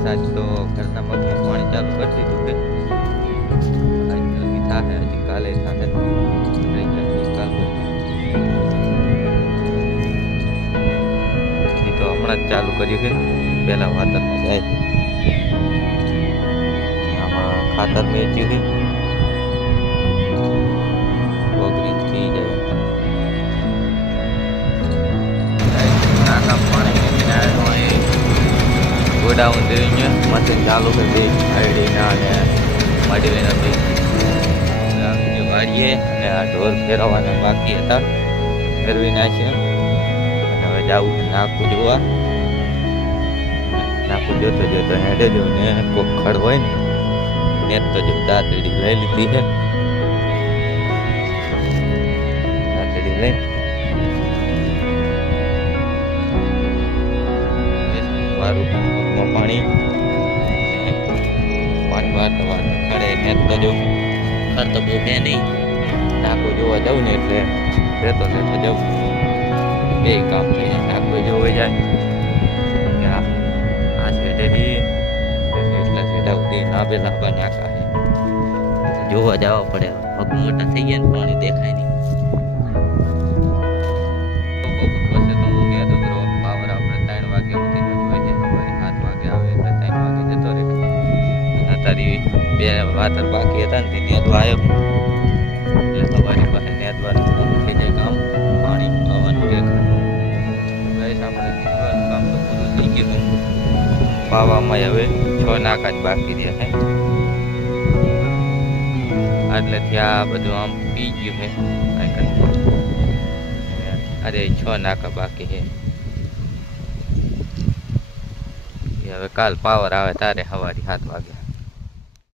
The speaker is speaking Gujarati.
ગાઈસ આજ તો ઘરના મગમાં પાણી ચાલુ કરી દીધું કે આજ જલ્દી થાય હજી કાલે થાય કાલ પછી તો હમણાં જ ચાલુ કર્યું છે પહેલા વાતરમાં જાય છે આમાં ખાતર મેચ્યું છે ઓગરી પી જાય નાના પાણી મેકીને આવ્યો ગોડાઉન દેવીને મશીન ચાલુ કરી દે આઈડીના અને મડીના બી જો વાળીએ અને આ ઢોર ફેરવવાના બાકી હતા ફેરવી નાખ્યા અને હવે જવું નાખું જોવા નાખું જોતો જોતો હેડે જો ને કોક ખડ હોય ને તો જો દાંતડી લઈ લીધી છે દાંતડી લઈ વારું પાણી વાર ખડે ને તો જો ખર તો બહુ હે નહીં નાખું જોવા જાઉં ને એટલે લેતો જાઉં બે કામ થઈ જાય નાખું જોવા જાય આ છેડે એટલા છેડા સુધી ના બે લાંબા નાખા જોવા જવા પડે પગ મોટા થઈ ગયા ને પાણી દેખાય નહીં પાવર આપણે 3 વાગે સુધી હોય છે સવારે 7 વાગે આવે એટલે 3 વાગે જતો રહે તારી બે વાતર બાકી હતા ને તે નેદવા આવ્યો એટલે સવારે પાસે નેદવાનું થઈ જાય કામ પાણી પાવાનું દેખાય આપણે નીકળવાનું કામ તો પૂરું થઈ ગયું પાવામાં હવે 6 નાકા જ બાકી રહ્યા છે એટલેથી આ બધું આમ પી ગયું છે અરે 6 નાકા બાકી છે હવે કાલ પાવર આવે તારે સવારે 7 વાગે